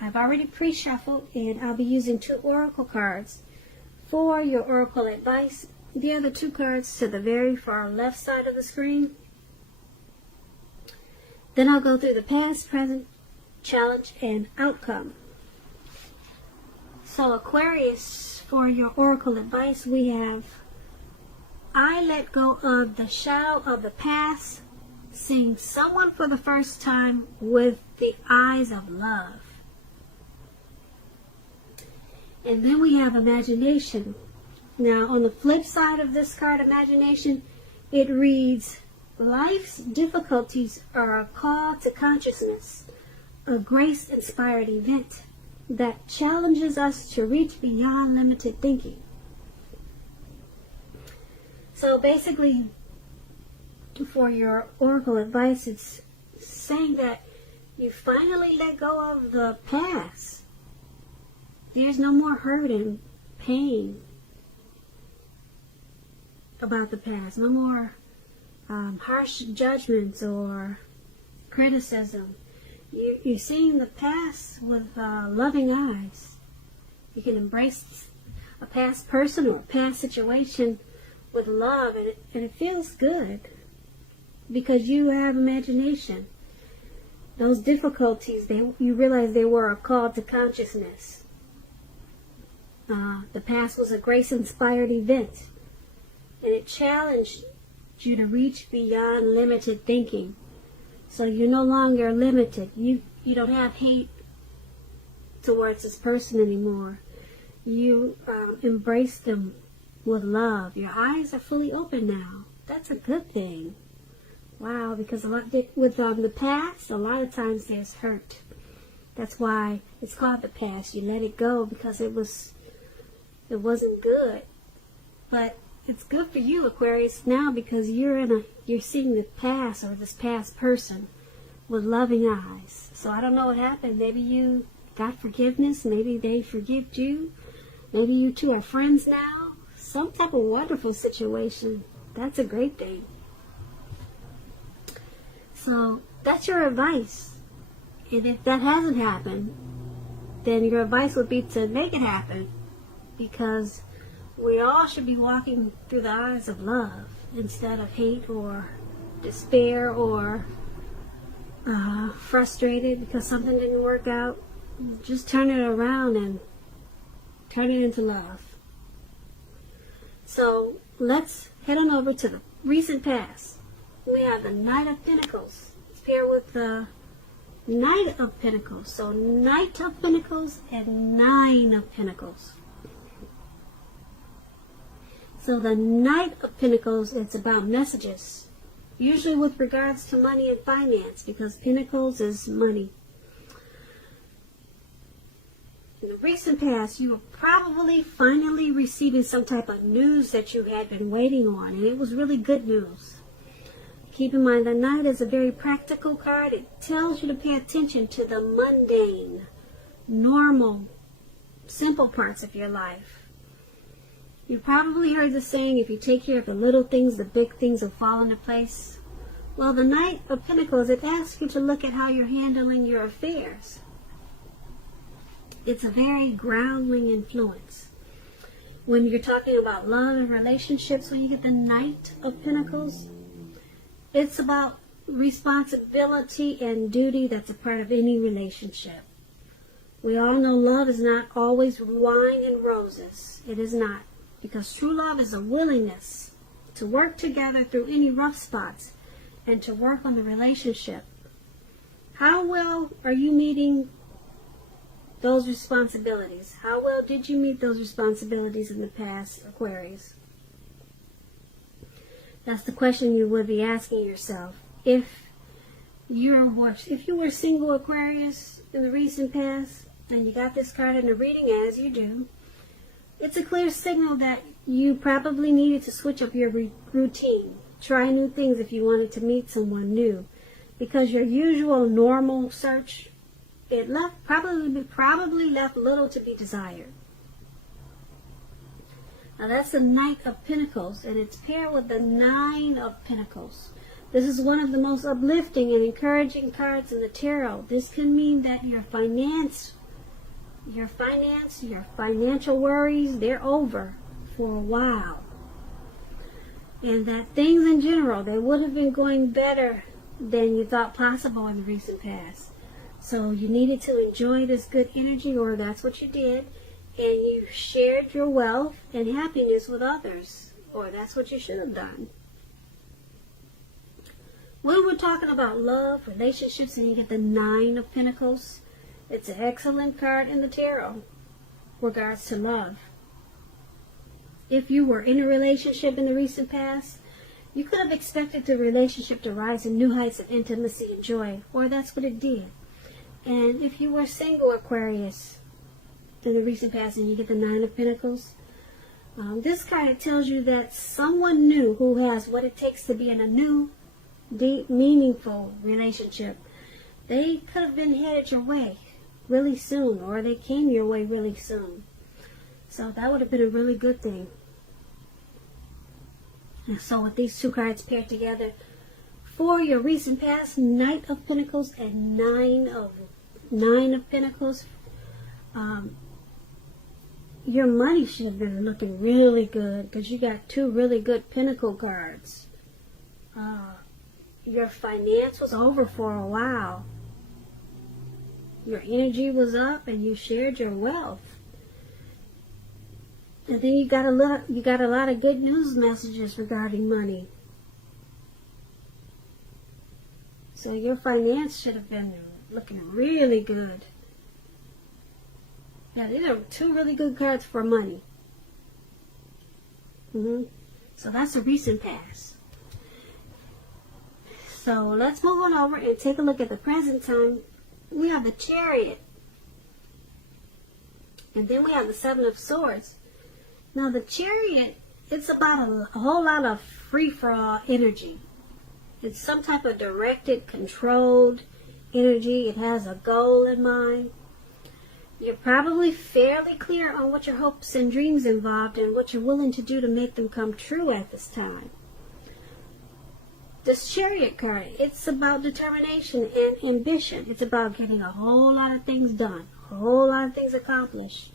I've already pre-shuffled, and I'll be using 2 oracle cards for your oracle advice. The other 2 cards to the very far left side of the screen. Then I'll go through the past, present, challenge, and outcome. So Aquarius, for your oracle advice, we have, I let go of the shadow of the past, seeing someone for the first time with the eyes of love. And then we have imagination. Now on the flip side of this card, imagination, it reads, life's difficulties are a call to consciousness, a grace-inspired event that challenges us to reach beyond limited thinking. So basically, for your oracle advice, it's saying that you finally let go of the past. There's no more hurt and pain about the past. No more harsh judgments or criticism. You're seeing the past with loving eyes. You can embrace a past person or a past situation with love, and it feels good because you have imagination. Those difficulties, you realize they were a call to consciousness. The past was a grace-inspired event, and it challenged you to reach beyond limited thinking. So you're no longer limited. You don't have hate towards this person anymore. You embrace them with love. Your eyes are fully open now. That's a good thing. Wow, because with the past, a lot of times there's hurt. That's why it's called the past. You let it go because it wasn't good. But it's good for you, Aquarius, now because you're seeing the past or this past person with loving eyes. So I don't know what happened. Maybe you got forgiveness. Maybe they forgived you. Maybe you two are friends now. Some type of wonderful situation. That's a great thing. So that's your advice. And if that hasn't happened, then your advice would be to make it happen. Because we all should be walking through the eyes of love instead of hate or despair or frustrated because something didn't work out. Just turn it around and turn it into love. So let's head on over to the recent past. We have the Knight of Pentacles. It's paired with the Knight of Pentacles. So Knight of Pentacles and 9 of Pentacles. So the Knight of Pentacles, it's about messages, usually with regards to money and finance, because Pentacles is money. In the recent past, you were probably finally receiving some type of news that you had been waiting on, and it was really good news. Keep in mind, the Knight is a very practical card. It tells you to pay attention to the mundane, normal, simple parts of your life. You probably heard the saying, if you take care of the little things, the big things will fall into place. Well, the Knight of Pentacles, it asks you to look at how you're handling your affairs. It's a very grounding influence. When you're talking about love and relationships, when you get the Knight of Pentacles, it's about responsibility and duty that's a part of any relationship. We all know love is not always wine and roses. It is not. Because true love is a willingness to work together through any rough spots and to work on the relationship. How well are you meeting those responsibilities? How well did you meet those responsibilities in the past, Aquarius? That's the question you would be asking yourself. If you were single, Aquarius, in the recent past, and you got this card in the reading, as you do, it's a clear signal that you probably needed to switch up your routine. Try new things if you wanted to meet someone new. Because your usual normal search, it probably left little to be desired. Now that's the Knight of Pentacles, and it's paired with the 9 of Pentacles. This is one of the most uplifting and encouraging cards in the tarot. This can mean that your finance Your finance, your financial worries, they're over for a while. And that things in general, they would have been going better than you thought possible in the recent past. So you needed to enjoy this good energy, or that's what you did, and you shared your wealth and happiness with others, or that's what you should have done. When we're talking about love, relationships, and you get the Nine of Pentacles, it's an excellent card in the tarot regards to love. If you were in a relationship in the recent past, you could have expected the relationship to rise in new heights of intimacy and joy, or that's what it did. And if you were single, Aquarius, in the recent past, and you get the Nine of Pentacles, this card tells you that someone new who has what it takes to be in a new, deep, meaningful relationship, they could have been headed your way really soon, or they came your way really soon. So that would have been a really good thing. And so with these two cards paired together, for your recent past, Knight of Pentacles and Nine of Pentacles, your money should have been looking really good because you got two really good Pentacle cards. Your finance was over for a while. Your energy was up and you shared your wealth. And then you got a lot of good news messages regarding money. So your finance should have been looking really good. Yeah, these are two really good cards for money. So that's a recent past. So let's move on over and take a look at the present time. We have the Chariot. And then we have the Seven of Swords. Now the Chariot, it's about a whole lot of free-for-all energy. It's some type of directed, controlled energy. It has a goal in mind. You're probably fairly clear on what your hopes and dreams involved and what you're willing to do to make them come true at this time. This Chariot card, it's about determination and ambition. It's about getting a whole lot of things done, a whole lot of things accomplished,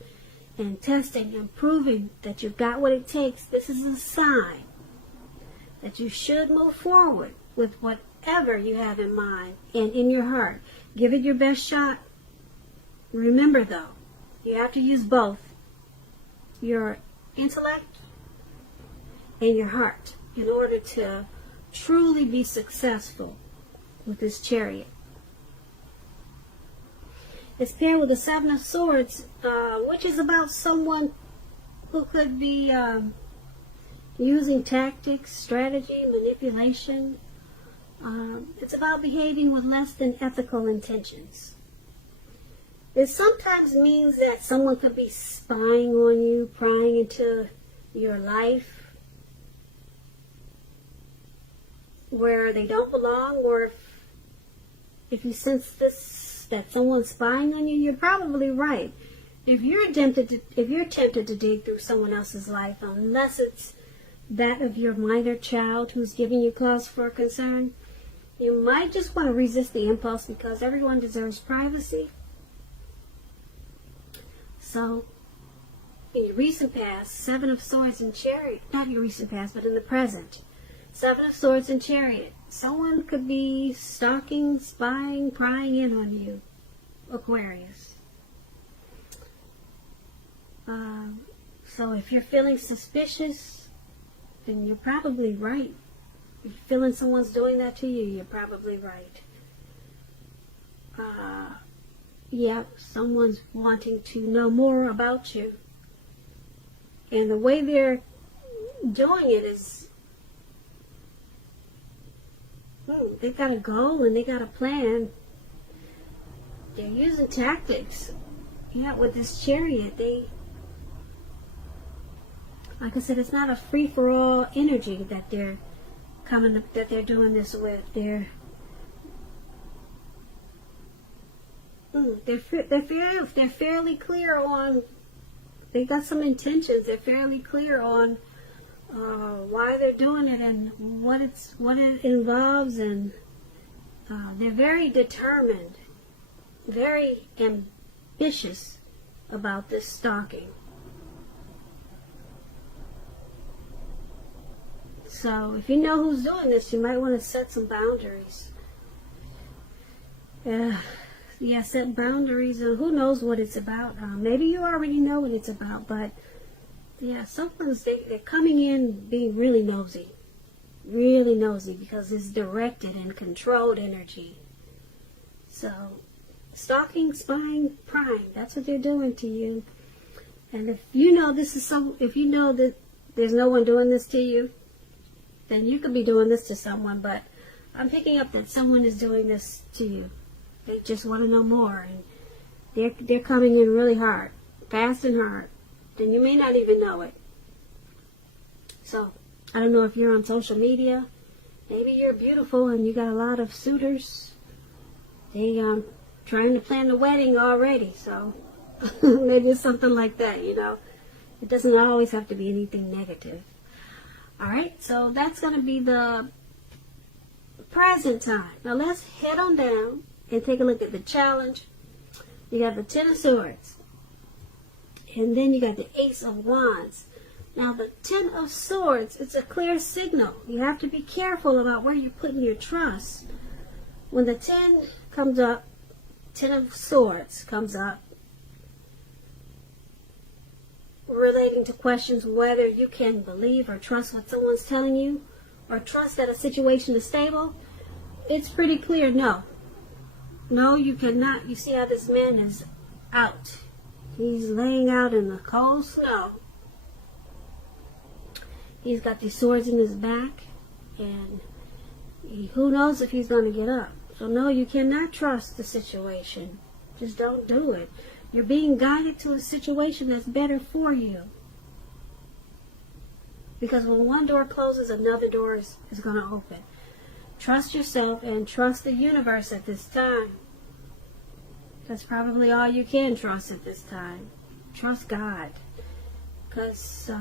and testing and proving that you've got what it takes. This is a sign that you should move forward with whatever you have in mind and in your heart. Give it your best shot. Remember, though, you have to use both your intellect and your heart in order to truly be successful with this Chariot. It's paired with the Seven of Swords, which is about someone who could be using tactics, strategy, manipulation. It's about behaving with less than ethical intentions. It sometimes means that someone could be spying on you, prying into your life where they don't belong, or if you sense that someone's spying on you, you're probably right. If you're tempted to dig through someone else's life, unless it's that of your minor child who's giving you cause for concern, you might just want to resist the impulse because everyone deserves privacy. So, in your recent past, Seven of Swords and Chariot, not your recent past, but in the present, Seven of Swords and Chariot, someone could be stalking, spying, prying in on you, Aquarius. So if you're feeling suspicious, then you're probably right. If you're feeling someone's doing that to you, you're probably right. Yeah, someone's wanting to know more about you. And the way they're doing it is, they've got a goal and they got a plan. They're using tactics. Yeah, with this Chariot, like I said, it's not a free-for-all energy that they're doing this with. They're fairly clear on. They got some intentions. They're fairly clear on why they're doing it and what it involves, and they're very determined, very ambitious about this stalking. So if you know who's doing this, you might want to set some boundaries. Yeah, set boundaries. Who knows what it's about? Maybe you already know what it's about, but yeah, they're coming in being really nosy because it's directed and controlled energy. So stalking, spying, prying, that's what they're doing to you. And if you know if you know that there's no one doing this to you, then you could be doing this to someone, but I'm picking up that someone is doing this to you. They just want to know more, and they're coming in really hard, fast and hard, and you may not even know it. So I don't know if you're on social media. Maybe you're beautiful and you got a lot of suitors. They trying to plan the wedding already, so maybe it's something like that, you know. It doesn't always have to be anything negative. Alright, so that's going to be the present time. Now let's head on down and take a look at the challenge. You got the Ten of Swords. And then you got the Ace of Wands. Now the Ten of Swords, it's a clear signal. You have to be careful about where you're putting your trust. When the 10 comes up, Ten of Swords comes up, relating to questions whether you can believe or trust what someone's telling you, or trust that a situation is stable, it's pretty clear no. No, you cannot. You see how this man is out. He's laying out in the cold snow. He's got these swords in his back, and who knows if he's going to get up. So no, you cannot trust the situation. Just don't do it. You're being guided to a situation that's better for you. Because when one door closes, another door is going to open. Trust yourself and trust the universe at this time. That's probably all you can trust at this time. Trust God. Because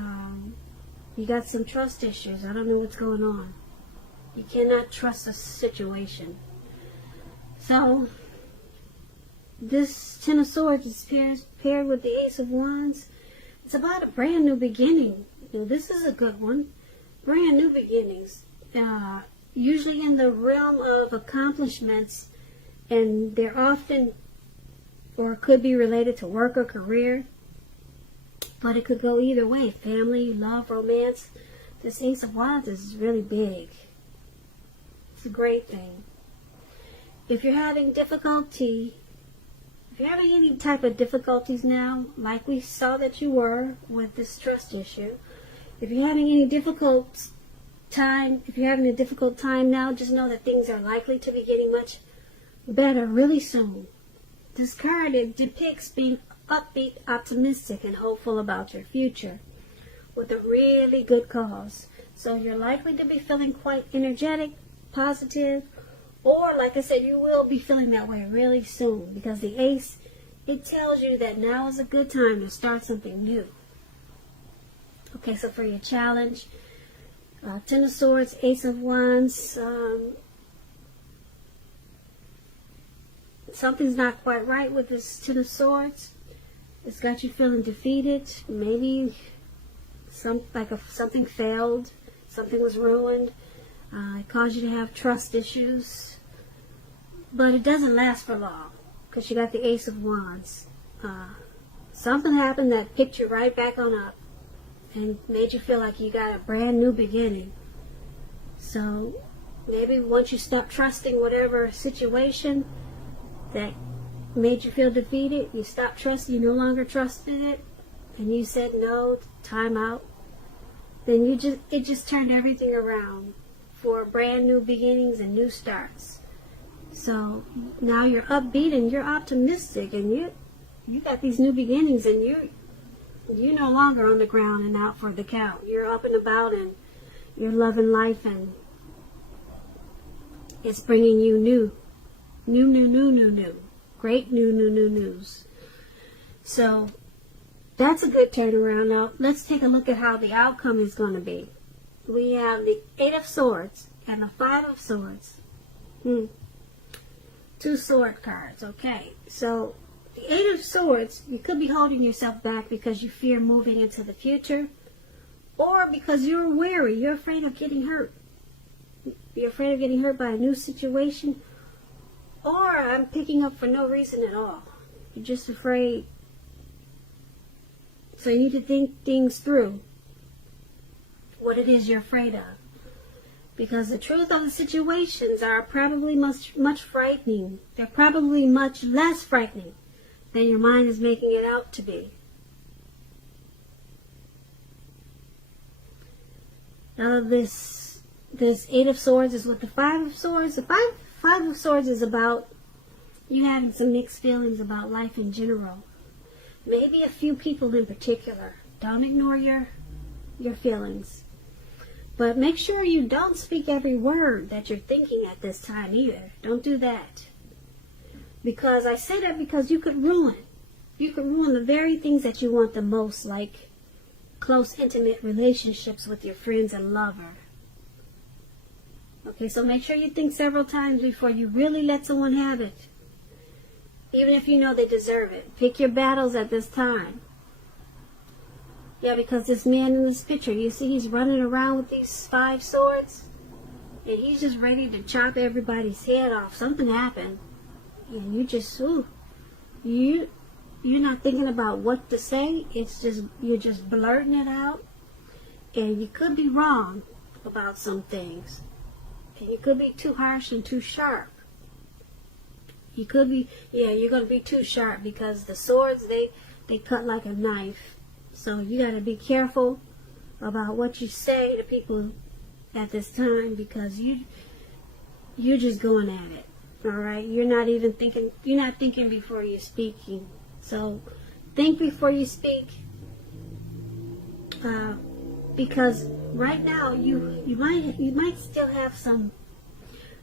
you got some trust issues. I don't know what's going on. You cannot trust a situation. So this Ten of Swords is paired with the Ace of Wands. It's about a brand new beginning. You know, this is a good one. Brand new beginnings. Usually in the realm of accomplishments, and they're often, or could be related to work or career, but it could go either way. Family, love, romance. This Ace of Wands is really big. It's a great thing. If you're having difficulty, if you're having any type of difficulties now, like we saw that you were with this trust issue, if you're having any difficult time, if you're having a difficult time now, just know that things are likely to be getting much better really soon. This card, it depicts being upbeat, optimistic, and hopeful about your future with a really good cause. So you're likely to be feeling quite energetic, positive, or like I said, you will be feeling that way really soon, because the Ace, it tells you that now is a good time to start something new. Okay, so for your challenge, Ten of Swords, Ace of Wands, something's not quite right with this Ten of Swords. It's got you feeling defeated. Maybe something failed, something was ruined. It caused you to have trust issues. But it doesn't last for long, because you got the Ace of Wands. Something happened that picked you right back on up and made you feel like you got a brand new beginning. So maybe once you stop trusting whatever situation that made you feel defeated, you stopped trusting, you no longer trusted it, and you said no, time out, then it just turned everything around for brand new beginnings and new starts. So now you're upbeat and you're optimistic, and you got these new beginnings, and you're no longer on the ground and out for the count. You're up and about, and you're loving life, and it's bringing you new. Great new news. So that's a good turnaround. Now let's take a look at how the outcome is going to be. We have the Eight of Swords and the Five of Swords. Two sword cards. Okay, so the Eight of Swords, you could be holding yourself back because you fear moving into the future, or because you're wary, you're afraid of getting hurt. You're afraid of getting hurt by a new situation, or I'm picking up for no reason at all. You're just afraid. So you need to think things through, what it is you're afraid of. Because the truth of the situations are probably much frightening. They're probably much less frightening than your mind is making it out to be. Now this Eight of Swords is with the Five of Swords. The Five of Swords is about you having some mixed feelings about life in general. Maybe a few people in particular. Don't ignore your feelings. But make sure you don't speak every word that you're thinking at this time either. Don't do that. Because I say that because you could ruin the very things that you want the most, like close, intimate relationships with your friends and lover. Okay, so make sure you think several times before you really let someone have it. Even if you know they deserve it. Pick your battles at this time. Yeah, because this man in this picture, you see he's running around with these 5 swords. And he's just ready to chop everybody's head off. Something happened. And you just, you're not thinking about what to say. It's just, you're just blurting it out. And you could be wrong about some things. And you could be too harsh and too sharp. You could be, you're going to be too sharp because the swords, they cut like a knife. So you got to be careful about what you say to people at this time because you're just going at it. All right? You're not thinking before you're speaking. So think before you speak because right now you might still have some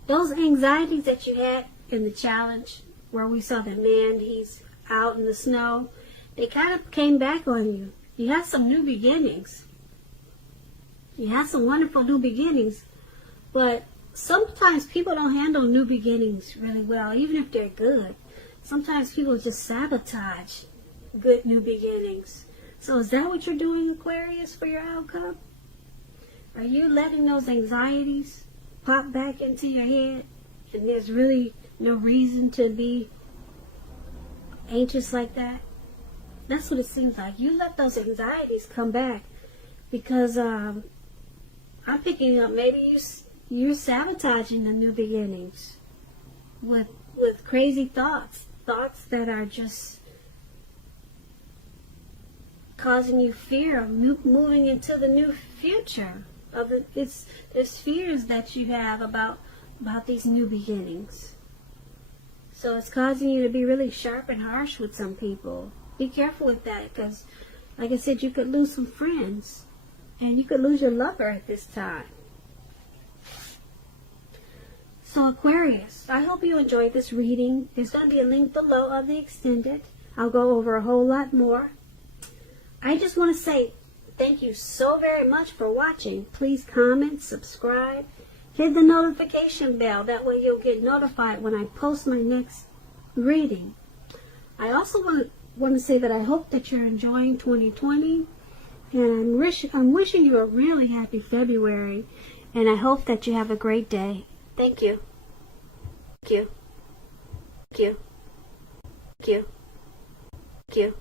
those anxieties that you had in the challenge where we saw the man, he's out in the snow. They kind of came back on you. You have some new beginnings. You have some wonderful new beginnings. But sometimes people don't handle new beginnings really well, even if they're good. Sometimes people just sabotage good new beginnings. So is that what you're doing, Aquarius, for your outcome? Are you letting those anxieties pop back into your head and there's really no reason to be anxious like that? That's what it seems like. You let those anxieties come back because I'm picking up maybe you're sabotaging the new beginnings with crazy thoughts that are just causing you fear of moving into the new future. There's fears that you have about these new beginnings. So it's causing you to be really sharp and harsh with some people. Be careful with that because, like I said, you could lose some friends and you could lose your lover at this time. So Aquarius, I hope you enjoyed this reading. There's going to be a link below of the extended. I'll go over a whole lot more. I just want to say thank you so very much for watching. Please comment, subscribe, hit the notification bell. That way you'll get notified when I post my next reading. I also want to say that I hope that you're enjoying 2020. And I'm wishing you a really happy February. And I hope that you have a great day. Thank you. Thank you. Thank you. Thank you. Thank you.